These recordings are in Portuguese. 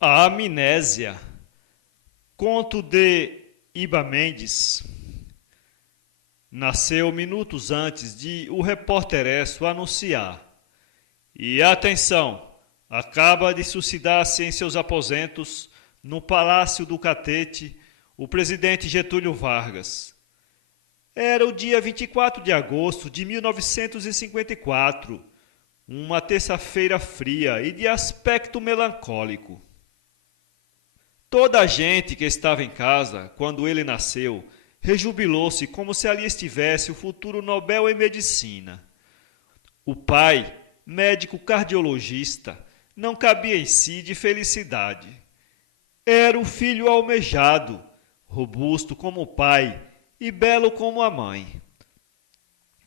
A Amnésia, conto de Iba Mendes, nasceu minutos antes de o Repórter Esso anunciar. E atenção, acaba de suicidar-se em seus aposentos, no Palácio do Catete, o presidente Getúlio Vargas. Era o dia 24 de agosto de 1954, uma terça-feira fria e de aspecto melancólico. Toda a gente que estava em casa, quando ele nasceu, rejubilou-se como se ali estivesse o futuro Nobel em Medicina. O pai, médico cardiologista, não cabia em si de felicidade. Era o filho almejado, robusto como o pai e belo como a mãe.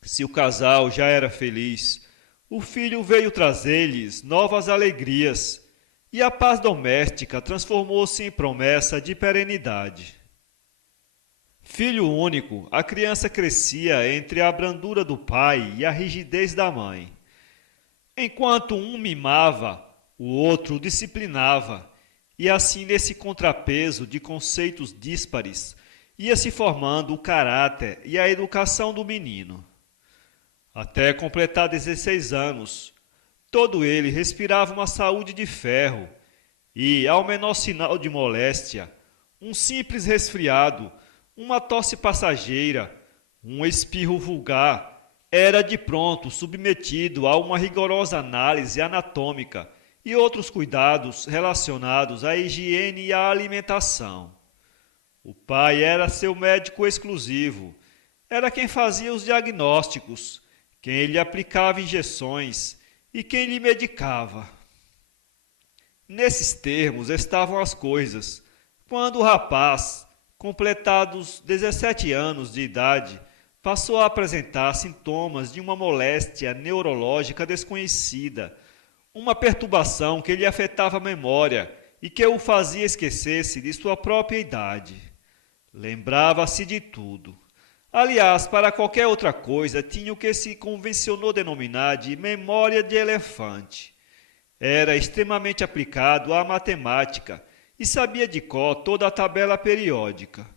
Se o casal já era feliz, o filho veio trazer-lhes novas alegrias, e a paz doméstica transformou-se em promessa de perenidade. Filho único, a criança crescia entre a brandura do pai e a rigidez da mãe. Enquanto um mimava, o outro disciplinava, e assim nesse contrapeso de conceitos díspares ia se formando o caráter e a educação do menino. Até completar 16 anos, todo ele respirava uma saúde de ferro e, ao menor sinal de moléstia, um simples resfriado, uma tosse passageira, um espirro vulgar, era de pronto submetido a uma rigorosa análise anatômica e outros cuidados relacionados à higiene e à alimentação. O pai era seu médico exclusivo, era quem fazia os diagnósticos, quem lhe aplicava injeções e quem lhe medicava. Nesses termos estavam as coisas, quando o rapaz, completados 17 anos de idade, passou a apresentar sintomas de uma moléstia neurológica desconhecida, uma perturbação que lhe afetava a memória e que o fazia esquecer-se de sua própria idade. Lembrava-se de tudo. Aliás, para qualquer outra coisa, tinha o que se convencionou denominar de memória de elefante. Era extremamente aplicado à matemática e sabia de cor toda a tabela periódica.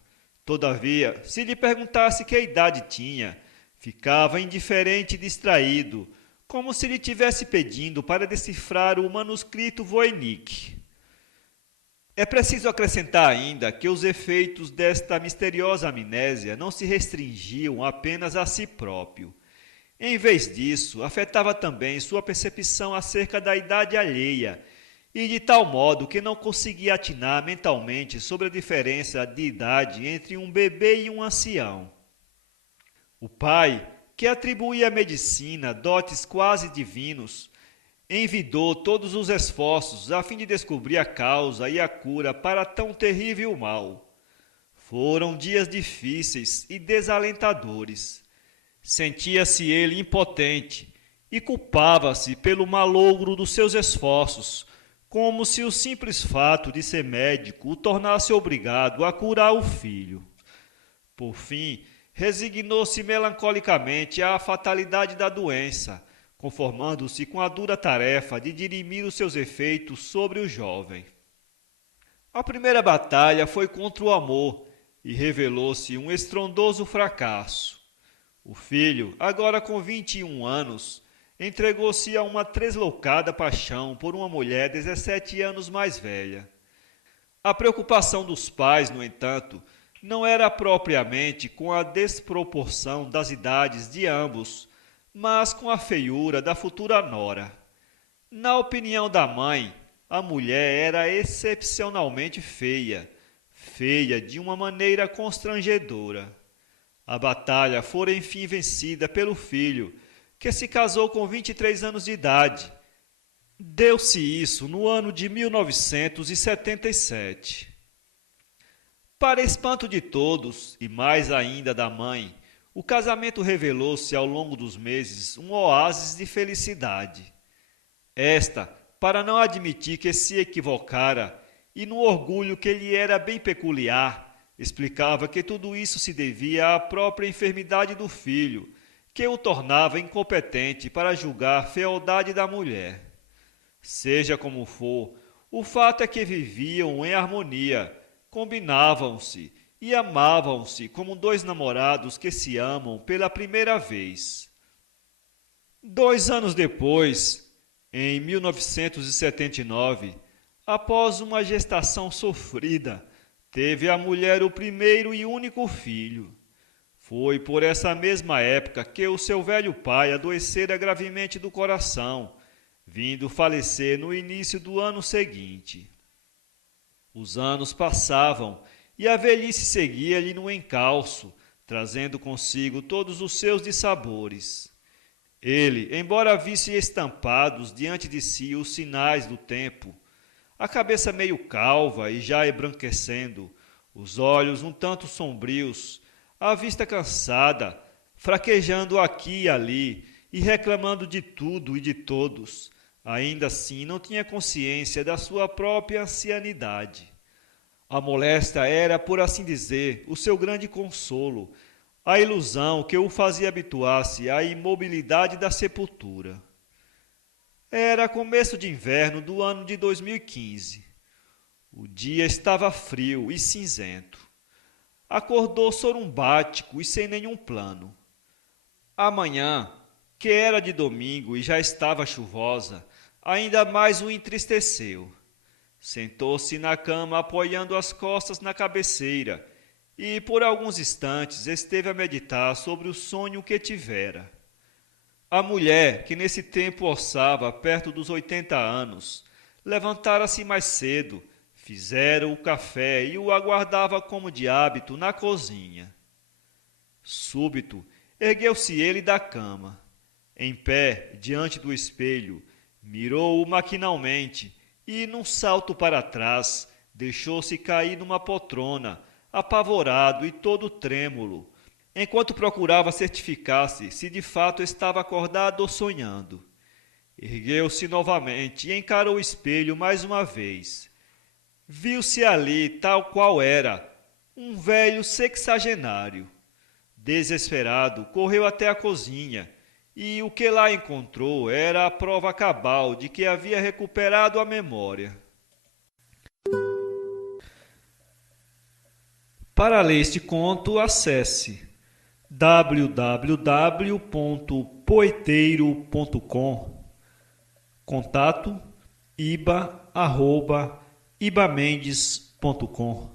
Todavia, se lhe perguntasse que idade tinha, ficava indiferente e distraído, como se lhe tivesse pedindo para decifrar o manuscrito Voynich. É preciso acrescentar ainda que os efeitos desta misteriosa amnésia não se restringiam apenas a si próprio. Em vez disso, afetava também sua percepção acerca da idade alheia, e de tal modo que não conseguia atinar mentalmente sobre a diferença de idade entre um bebê e um ancião. O pai, que atribuía à medicina dotes quase divinos, envidou todos os esforços a fim de descobrir a causa e a cura para tão terrível mal. Foram dias difíceis e desalentadores. Sentia-se ele impotente e culpava-se pelo malogro dos seus esforços, como se o simples fato de ser médico o tornasse obrigado a curar o filho. Por fim, resignou-se melancolicamente à fatalidade da doença, conformando-se com a dura tarefa de dirimir os seus efeitos sobre o jovem. A primeira batalha foi contra o amor e revelou-se um estrondoso fracasso. O filho, agora com 21 anos, entregou-se a uma tresloucada paixão por uma mulher 17 anos mais velha. A preocupação dos pais, no entanto, não era propriamente com a desproporção das idades de ambos, mas com a feiura da futura nora. Na opinião da mãe, a mulher era excepcionalmente feia, feia de uma maneira constrangedora. A batalha fora enfim vencida pelo filho, que se casou com 23 anos de idade. Deu-se isso no ano de 1977. Para espanto de todos, e mais ainda da mãe, o casamento revelou-se ao longo dos meses um oásis de felicidade. Esta, para não admitir que se equivocara, e no orgulho que lhe era bem peculiar, explicava que tudo isso se devia à própria enfermidade do filho, que o tornava incompetente para julgar a fealdade da mulher. Seja como for, O fato é que viviam em harmonia, combinavam-se e amavam-se como dois namorados que se amam pela primeira vez. 2 anos depois, em 1979, após uma gestação sofrida, teve a mulher o primeiro e único filho. Foi por essa mesma época que o seu velho pai adoecera gravemente do coração, vindo falecer no início do ano seguinte. Os anos passavam e a velhice seguia-lhe no encalço, trazendo consigo todos os seus dissabores. Ele, embora visse estampados diante de si os sinais do tempo, a cabeça meio calva e já embranquecendo, os olhos um tanto sombrios, a vista cansada, fraquejando aqui e ali e reclamando de tudo e de todos, ainda assim não tinha consciência da sua própria ancianidade. A moléstia era, por assim dizer, o seu grande consolo, a ilusão que o fazia habituar-se à imobilidade da sepultura. Era começo de inverno do ano de 2015. O dia estava frio e cinzento. Acordou sorumbático e sem nenhum plano. A manhã, que era de domingo e já estava chuvosa, ainda mais o entristeceu. Sentou-se na cama apoiando as costas na cabeceira e, por alguns instantes, esteve a meditar sobre o sonho que tivera. A mulher, que nesse tempo orçava perto dos 80 anos, levantara-se mais cedo, fizera o café e o aguardava como de hábito na cozinha. Súbito, ergueu-se ele da cama. Em pé, diante do espelho, mirou-o maquinalmente e, num salto para trás, deixou-se cair numa poltrona, apavorado e todo trêmulo, enquanto procurava certificar-se se de fato estava acordado ou sonhando. Ergueu-se novamente e encarou o espelho mais uma vez. Viu-se ali, tal qual era, um velho sexagenário. Desesperado, correu até a cozinha, e o que lá encontrou era a prova cabal de que havia recuperado a memória. Para ler este conto, acesse www.poeteiro.com. Contato iba@ibamendes.com.